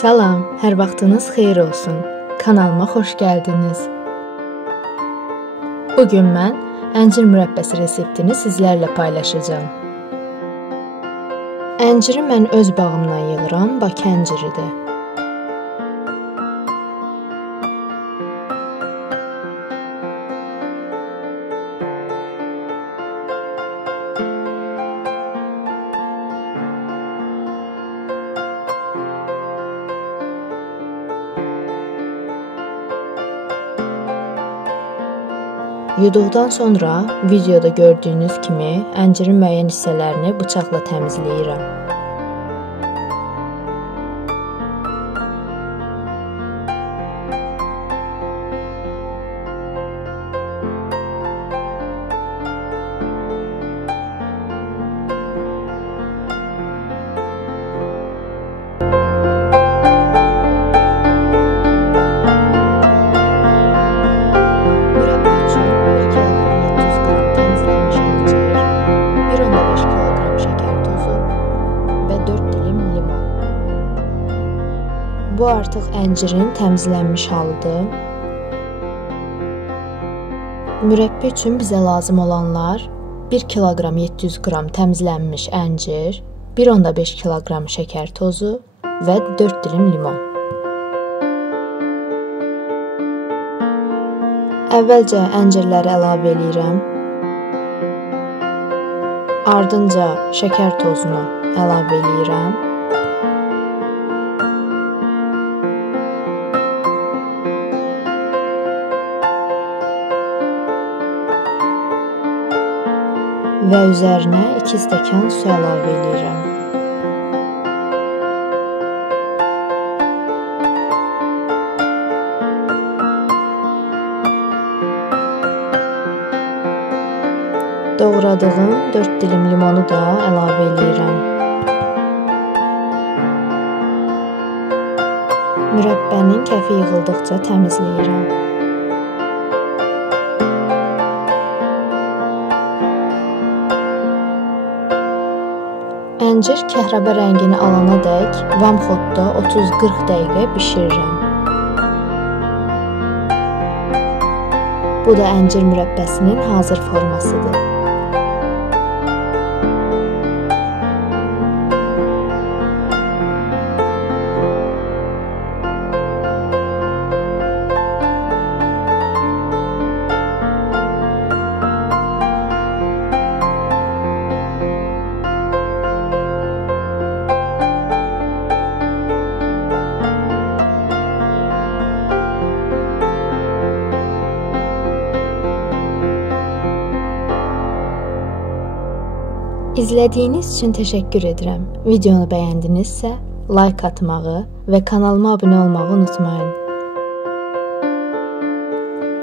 Salam, hər vaxtınız xeyir olsun. Kanalıma xoş gəldiniz. Bugün mən əncir mürəbbəsi reseptini sizlərlə paylaşacağam. Ənciri mən öz bağımdan yığıram, Bakı ənciridir. Yuduqdan sonra videoda gördüyünüz kimi əncirin müəyyən hissələrini bıçaqla təmizləyirəm. Bu artıq əncirin təmizlənmiş halıdır. Mürəbbə üçün bizə lazım olanlar 1 kiloqram 700 qram təmizlənmiş əncir, 1,5 kiloqram şəkər tozu və 4 dilim limon. Əvvəlcə əncirləri əlavə edirəm. Ardınca şəkər tozunu əlavə edirəm. Və üzərinə 2 stəkan su əlavə edirəm. Doğradığım 4 dilim limonu da əlavə edirəm. Mürəbbənin kəfi yığıldıqca təmizləyirəm. Əncir kəhrəbə rəngini alana dək vamxodda 30-40 dəqiqə bişirirəm. Bu da əncir mürəbbəsinin hazır formasıdır. İzlədiyiniz üçün təşəkkür edirəm. Videonu bəyəndinizsə, like atmağı və kanalıma abunə olmağı unutmayın.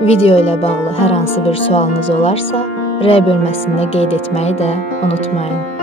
Video ilə bağlı hər hansı bir sualınız olarsa, R bölməsində qeyd etməyi də unutmayın.